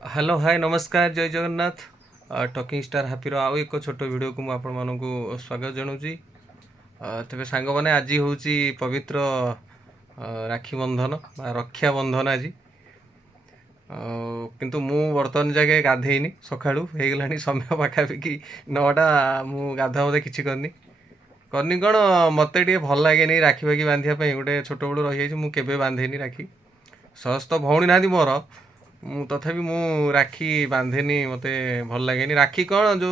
Hello hi नमस्कार जय Jagannath talking star हापीर आउ एक छोट वीडियो को आपण मानक स्वागत जनाऊँगी। तेरे सांग मैंने आज हूँ पवित्र राखी बंधन रक्षा बंधन आज किंतु मु बर्तमान जाके गाधेनी सका हो समय पाखापाखि 9टा मु गाधा मत कि करनी करनी कौन मत भल लगे राखी फाखी बांधापी गोटे छोट बड़ू रही है मुझे बांधेनी राखी सहज तो भौणी ना मोर तथापि मु राखी बांधेनी मत भल लगे राखी कौन जो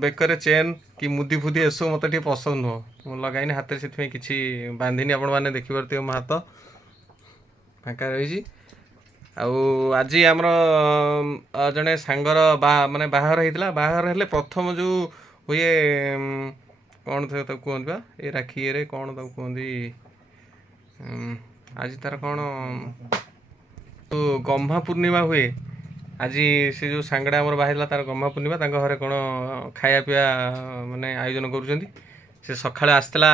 बेकर चेन कि मुदी फुदी एसब मत पसंद नुह लगाइनी हाथ से किसी बांधिनी आपण मैंने देखिपे मो हाथ फाँका रही। आज आमर जड़े सांगर माने बाहर होता बाहर हेले प्रथम जो हुए कौन थे कहते ये राखी ये कौन कहते आज तार कौन तो गम्हा पूर्णिमा हुए आज से जो सांगड़ा आमर बाहर तार गम्हा पूर्णिमा घरे कौन खाया पीया माने आयोजन कर सका आसला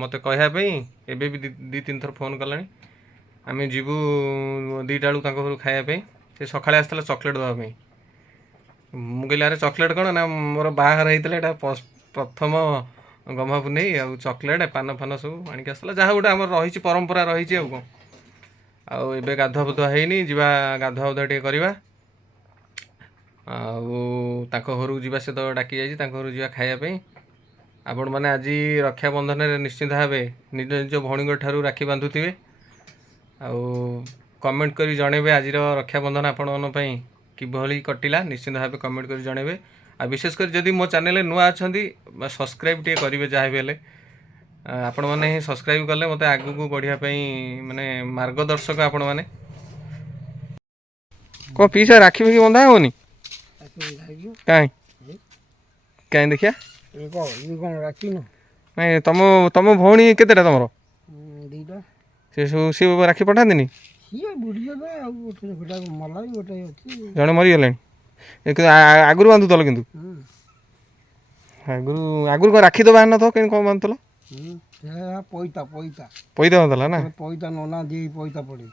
मत कहवाई एवं भी दी तीन थर फोन कला आम जीवु 2टा बेलू खायापी से सका आसला चॉकलेट देवाई मुझे अरे चॉकलेट कौन ना मोर बाहर होता प्रथम गम्हा पुनै आ चॉकलेट पान फान सब आणिक आसला जहाँ गोटे आम रही परंपरा रही आउ एबे गाधुआ बुधुआ ହେଇନି ଯିବା ଗାଧୁଆ ବୁଧୁଆ ଟିକେ କରିବା ଆଉ ତାଙ୍କ ଘରକୁ ଯିବା ସେ ତ ଡାକି ଯାଇଛି ତାଙ୍କ ଘରକୁ ଯିବା ଖାଇବା ପାଇଁ ଆପଣ ମାନେ ଆଜି ରକ୍ଷାବନ୍ଧନରେ ନିଶ୍ଚିତ ଭାବେ ନିଜ ନିଜ ଭଉଣୀଙ୍କ ଠାରୁ ରାକ୍ଷୀ ବାନ୍ଧୁଥିବେ ଆଉ କମେଣ୍ଟ କରି ଜଣେଇବେ ଆଜିର ରକ୍ଷାବନ୍ଧନ ଆପଣମାନଙ୍କ ପାଇଁ କିଭଳି କଟିଲା ନିଶ୍ଚିତ ଭାବେ କମେଣ୍ଟ କରି ଜଣେଇବେ ଆଉ ବିଶେଷ କରି ଯଦି ମୋ ଚ୍ୟାନେଲରେ ନୂଆ ଅଛନ୍ତି ସବସ୍କ୍ରାଇବ୍ ଟିକେ କରିବେ ଯାହା ବି ହେଲେ आपण मैंने सब्सक्राइब कले मत आग को बढ़िया माने मार्गदर्शक आपण मैंने कौन पीसा राखी फाखी बंधा होनी कहीं कहीं देखिया नहीं तुम तुम भौणी केतेटा तुम से सब सी राखी पठा दिनी जड़े मरीगले आगुरी बांधुल कि आगुरी आगुरी राखी तो बाहर न था कहीं कौन बांधुल पैता पैता पैदा बांधला ना पैता नना दी पैता पड़े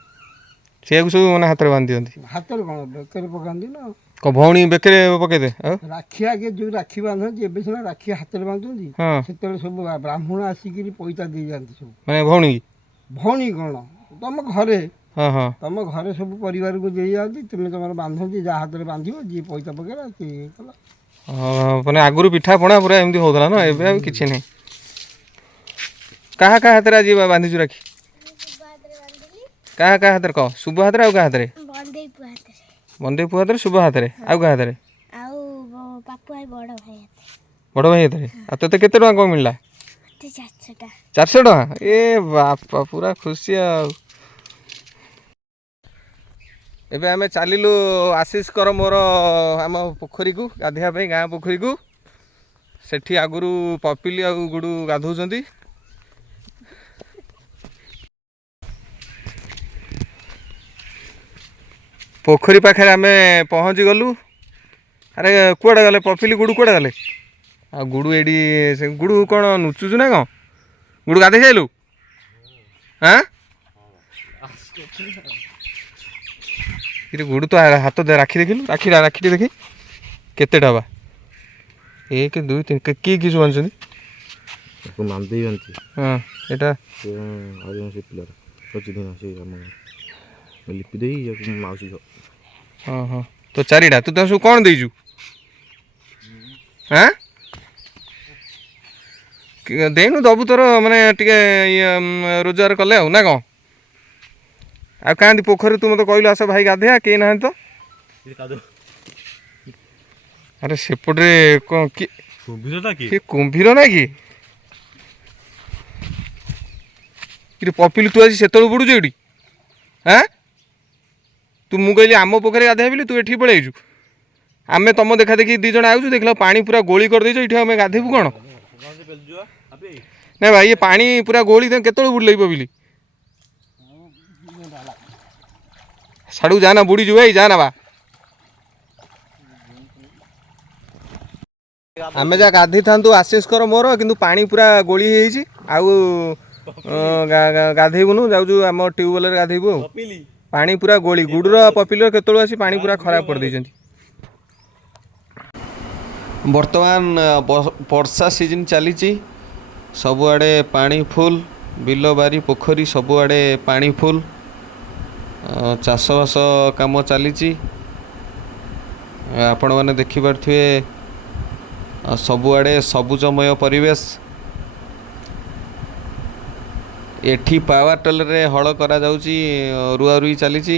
से सब मैंने हाथ में बांध दिखती हाथ में कौन बेकर पकाती ना को भौणी बेकरे पकई दे राखी आगे जो राखी बांधती एवं सीना राखी हाथ में बांधुंती से सब ब्राह्मण आसिक पैता दे जाती सब मैंने भौणी भौणी कौन तुम घरे तुम घरे सब परिवार को दे जाती तुम्हें तुम बांधती जहाँ हाथ में बांध जी पैता पकेला सी कला मैंने आगुरी पिठा पणा पूरा एमती होता ना एवं किसी नहीं कहा कहा हाथ आज बांधीचु राखी कहा कहा हाथ कह शुभ हाथ आउ क्या हाथ बंदे पु हाथ शुभ हाथ आउ क्या हाथ बड़ भाई हाथ आ ते केते टका कौन मिलला 400 टका ए बापा पूरा खुशी एबे आमे चलिलु आशीष कर मोर आम पोखरी को गाधिया गाँ पोखरी को सेठी आगुरु पपिली आ गुडू गाधौचंती पोखरी पाखे आम पहुँची गलु अरे कूड़ा गले पपिली गुडू कूड़ा गले आ गुडू एडी से गुडू कौन नुचुचु ना कौन गुडू गाधे जाइलु हाँ ये गुडू तो हाथ दे राखी देखिलु राखी राखी देखी केते डबा 1 2 3 किए किए सब आनछन मानदेई आनछि हां एटा आजन से पिलर प्रतिदिन से हम लिपि देई या माउसी हाँ हाँ तो चारिटा तू तो सब कौन देजु हाँ देनु दबु तोर माने टिके रोजगार कले आ ना कौन आ कहाँ पोखरी तू मत कहलु आस भाई गाधे कई ना तो अरे सेपटे कौन कि कुंभीर ना कि पपिलु तू आज से बुड़ू ये हाँ तू मु कहली आम पोखरी गाधे बोली तू ये पलैजु आम तुम देखा देखी 2 जन आउଛୁ देख पानी पूरा गोली कर ये आम गाधेबू कौन ना भाई ये पानी पूरा गोली केत बुड़ पबिली साड़ू जाना बुड़ी जो भाई जाना बा आम जहाँ गाधे था आशीष कर मोर कि पानी पूरा गोली आउ गाधेबुनु जाऊ आम ट्यूबवेल गाधेबू ପାଣି ପୁରା ଗୋଳି ଗୁଡ଼ର ପପିଲର କେତେବେଳୁ ଆସି ପାଣି ପୁରା ଖରାପ କରିଦେଇଛନ୍ତି। ବର୍ତ୍ତମାନ ବର୍ଷା ସିଜନ୍ ଚାଲିଛି, ସବୁଆଡ଼େ ପାଣି ଫୁଲ୍, ବିଲ ବାରି ପୋଖରୀ ସବୁଆଡ଼େ ପାଣି ଫୁଲ୍, ଚାଷବାସ କାମ ଚାଲିଛି। ଆପଣମାନେ ଦେଖିପାରୁଥିବେ ସବୁଆଡ଼େ ସବୁଜମୟ ପରିବେଶ। ଏଠି ପାୱାର ଟିଲରରେ ହଳ କରାଯାଉଛି, ରୁଆରୁଇ ଚାଲିଛି।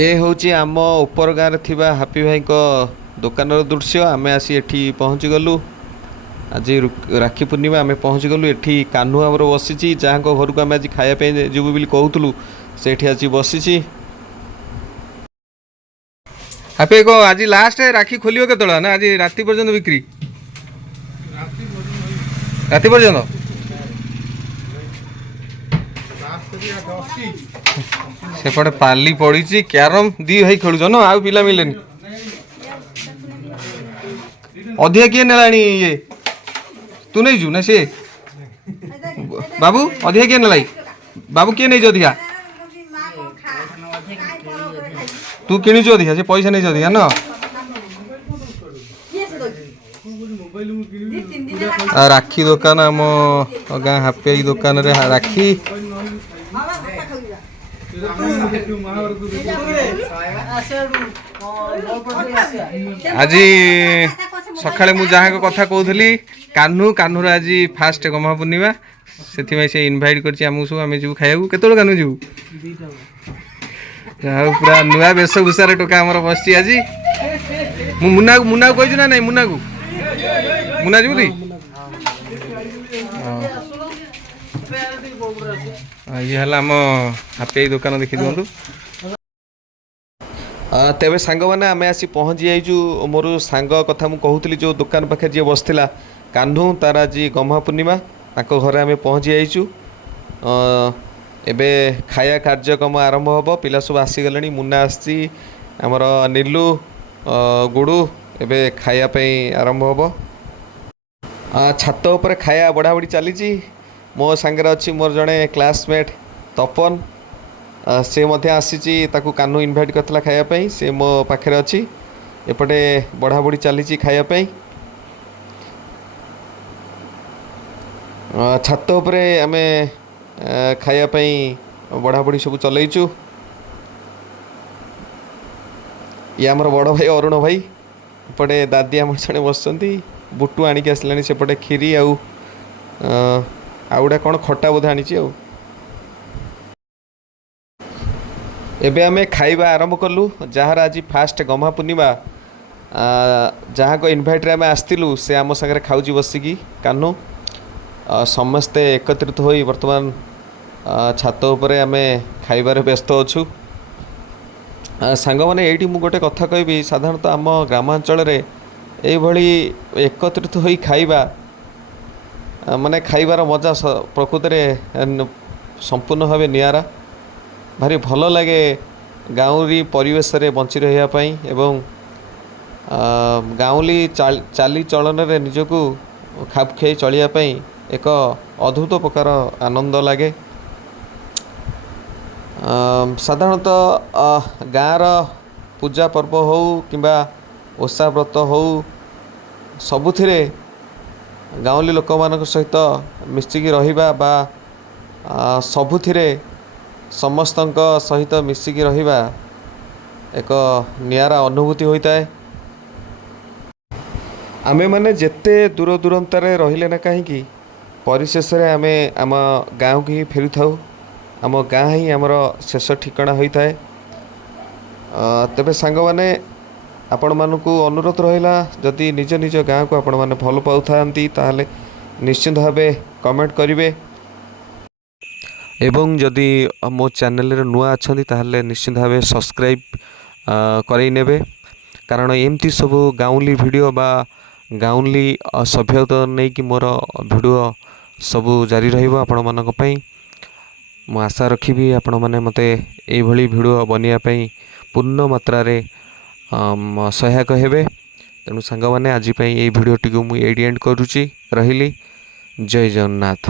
ଏ ହେଉଛି ଆମ ଉପର ଗାଁରେ ଥିବା ହାପି ଭାଇଙ୍କ ଦୋକାନର ଦୃଶ୍ୟ। ଆମେ ଆସି ଏଠି ପହଞ୍ଚିଗଲୁ। ଆଜି ରାକ୍ଷୀ ପୂର୍ଣ୍ଣିମା, ଆମେ ପହଞ୍ଚିଗଲୁ। ଏଠି କାହ୍ନୁ ଆମର ବସିଛି, ଯାହାଙ୍କ ଘରକୁ ଆମେ ଆଜି ଖାଇବା ପାଇଁ ଯିବୁ ବୋଲି କହୁଥିଲୁ ସେଠି ଆଜି ବସିଛି। ହାପି ଭାଇ କ'ଣ ଆଜି ଲାଷ୍ଟ ରାକ୍ଷୀ ଖୋଲିବ କେତେବେଳେ? ନା ଆଜି ରାତି ପର୍ଯ୍ୟନ୍ତ ବିକ୍ରି? ରାତି ପର୍ଯ୍ୟନ୍ତ। ସେପଟେ ପାଲି ପଡ଼ିଛି, କ୍ୟାରମ୍ ଦି ଭାଇ ଖେଳୁଛ ନା? ଆଉ ପିଲା ମିଳିଲେନି? ଅଧିକା କିଏ ନେଲାଣି? ଇଏ ତୁ ନେଇଛୁ ନା ସିଏ? ବାବୁ ଅଧିକା କିଏ ନେଲା? ବାବୁ କିଏ ନେଇଛି ଅଧିକା? ତୁ କିଣିଛୁ ଅଧିକା, ସେ ପଇସା ନେଇଛି ଅଧିକା ନା? ରାକ୍ଷୀ ଦୋକାନ, ଆମ ଗାଁ ହାପି ଭାଇ ଦୋକାନରେ ରାକ୍ଷୀ। ଆଜି ସକାଳେ ମୁଁ ଯାହାଙ୍କ କଥା କହୁଥିଲି, କାହ୍ନୁର ଆଜି ଫାଷ୍ଟ ଗହ୍ମା ପୂର୍ଣ୍ଣିମା, ସେଥିପାଇଁ ସେ ଇନଭାଇଟ୍ କରିଛି ଆମକୁ ସବୁ। ଆମେ ଯିବୁ ଖାଇବାକୁ। କେତେବେଳେ କାହ୍ନୁ ଯିବୁ? ଆଉ ପୁରା ନୂଆ ବେଶଭୂଷାରେ ଟୋକା ଆମର ବସିଛି ଆଜି। ମୁଁ ମୁନାକୁ କହିଛୁ ନା ନାଇଁ? ମୁନା ଯିବୁ ତି? ଇଏ ହେଲା ଆମ ହାପି ଭାଇ ଦୋକାନ, ଦେଖି ଦିଅନ୍ତୁ। ତେବେ ସାଙ୍ଗମାନେ ଆମେ ଆସି ପହଞ୍ଚି ଯାଇଛୁ। ମୋର ସାଙ୍ଗ କଥା ମୁଁ କହୁଥିଲି, ଯେଉଁ ଦୋକାନ ପାଖରେ ଯିଏ ବସିଥିଲା କାହ୍ନୁ, ତାର ଆଜି ଗହ୍ମା ପୂର୍ଣ୍ଣିମା, ତାଙ୍କ ଘରେ ଆମେ ପହଞ୍ଚି ଯାଇଛୁ। ଏବେ ଖାଇବା କାର୍ଯ୍ୟକ୍ରମ ଆରମ୍ଭ ହେବ। ପିଲା ସବୁ ଆସିଗଲେଣି, ମୁନା ଆସିଛି, ଆମର ନିଲୁ, ଗୁଡ଼ୁ। ଏବେ ଖାଇବା ପାଇଁ ଆରମ୍ଭ ହେବ। ଛାତ ଉପରେ ଖାଇବା ବଢ଼ାବଢ଼ି ଚାଲିଛି। ମୋ ସାଙ୍ଗରେ ଅଛି ମୋର ଜଣେ କ୍ଲାସମେଟ୍ ତପନ, ସେ ମଧ୍ୟ ଆସିଛି, ତାକୁ କାହ୍ନୁ ଇନଭାଇଟ୍ କରିଥିଲା ଖାଇବା ପାଇଁ, ସେ ମୋ ପାଖରେ ଅଛି। ଏପଟେ ବଢ଼ାବଢ଼ି ଚାଲିଛି ଖାଇବା ପାଇଁ। ଛାତ ଉପରେ ଆମେ ଖାଇବା ପାଇଁ ବଢ଼ାବଢ଼ି ସବୁ ଚଲେଇଛୁ। ଇଏ ଆମର ବଡ଼ ଭାଇ ଅରୁଣ ଭାଇ, ଏପଟେ ଦାଦି ଆମର ଜଣେ ବସିଛନ୍ତି। ବୁଟୁ ଆଣିକି ଆସିଲାଣି ସେପଟେ କ୍ଷୀରି, ଆଉ ଗୁଡ଼ା କ'ଣ ଖଟା ବୋଧେ ଆଣିଛି। ଆଉ ଏବେ ଆମେ ଖାଇବା ଆରମ୍ଭ କଲୁ। ଯାହାର ଆଜି ଫାଷ୍ଟ ଗହ୍ମା ପୂର୍ଣ୍ଣିମା, ଯାହାଙ୍କ ଇନଭାଇଟ୍ରେ ଆମେ ଆସିଥିଲୁ, ସେ ଆମ ସାଙ୍ଗରେ ଖାଉଛି ବସିକି। କାହ୍ନୁ ସମସ୍ତେ ଏକତ୍ରିତ ହୋଇ ବର୍ତ୍ତମାନ ଛାତ ଉପରେ ଆମେ ଖାଇବାରେ ବ୍ୟସ୍ତ ଅଛୁ। ସାଙ୍ଗମାନେ, ଏଇଠି ମୁଁ ଗୋଟେ କଥା କହିବି, ସାଧାରଣତଃ ଆମ ଗ୍ରାମାଞ୍ଚଳରେ ଏଇଭଳି ଏକତ୍ରିତ ହୋଇ ଖାଇବା, ମାନେ ଖାଇବାର ମଜା ପ୍ରକୃତରେ ସମ୍ପୂର୍ଣ୍ଣ ଭାବେ ନିଆରା। ଭାରି ଭଲ ଲାଗେ ଗାଉଁଲି ପରିବେଶରେ ବଞ୍ଚି ରହିବା ପାଇଁ, ଏବଂ ଗାଉଁଲି ଚାଲିଚଳନରେ ନିଜକୁ ଖାପ ଖୁଆଇ ଚଳିବା ପାଇଁ ଏକ ଅଦ୍ଭୁତ ପ୍ରକାର ଆନନ୍ଦ ଲାଗେ। ସାଧାରଣତଃ ଗାଁର ପୂଜା ପର୍ବ ହେଉ କିମ୍ବା ଓଷା ବ୍ରତ ହେଉ, ସବୁଥିରେ ଗାଉଁଲି ଲୋକମାନଙ୍କ ସହିତ ମିଶିକି ରହିବା, ବା ସବୁଥିରେ ସମସ୍ତଙ୍କ ସହିତ ମିଶିକି ରହିବା ଏକ ନିଆରା ଅନୁଭୂତି ହୋଇଥାଏ। ଆମେମାନେ ଯେତେ ଦୂର ଦୂରାନ୍ତରେ ରହିଲେ ନା କାହିଁକି, ପରିଶେଷରେ ଆମେ ଆମ ଗାଁକୁ ହିଁ ଫେରିଥାଉ। ଆମ ଗାଁ ହିଁ ଆମର ଶେଷ ଠିକଣା ହୋଇଥାଏ। ତେବେ ସାଙ୍ଗମାନେ, ଆପଣମାନଙ୍କୁ ଅନୁରୋଧ ରହିଲା, ଯଦି ନିଜ ନିଜ ଗାଁକୁ ଆପଣମାନେ ଭଲ ପାଉଥାନ୍ତି ତାହେଲେ ନିଶ୍ଚିନ୍ତ ଭାବେ କମେଣ୍ଟ କରିବେ, ଏବଂ ଯଦି ମୋ ଚ୍ୟାନେଲରେ ନୂଆ ଅଛନ୍ତି ତାହେଲେ ନିଶ୍ଚିନ୍ତ ଭାବେ ସବସ୍କ୍ରାଇବ୍ କରାଇ ନେବେ। କାରଣ ଏମିତି ସବୁ ଗାଉଁଲି ଭିଡ଼ିଓ ବା ଗାଉଁଲି ସଭ୍ୟତା ନେଇକି ମୋର ଭିଡ଼ିଓ ସବୁ ଜାରି ରହିବ ଆପଣମାନଙ୍କ ପାଇଁ। ମୁଁ ଆଶା ରଖିବି ଆପଣମାନେ ମୋତେ ଏଇଭଳି ଭିଡ଼ିଓ ବନେଇବା ପାଇଁ ପୂର୍ଣ୍ଣ ମାତ୍ରାରେ ସହାୟକ ହେବେ। ତେଣୁ ସାଙ୍ଗମାନେ ଆଜି ପାଇଁ ଏଇ ଭିଡ଼ିଓଟିକୁ ମୁଁ ଏଇଠି ଏଣ୍ଡ କରୁଛି। ରହିଲି। ଜୟ ଜଗନ୍ନାଥ।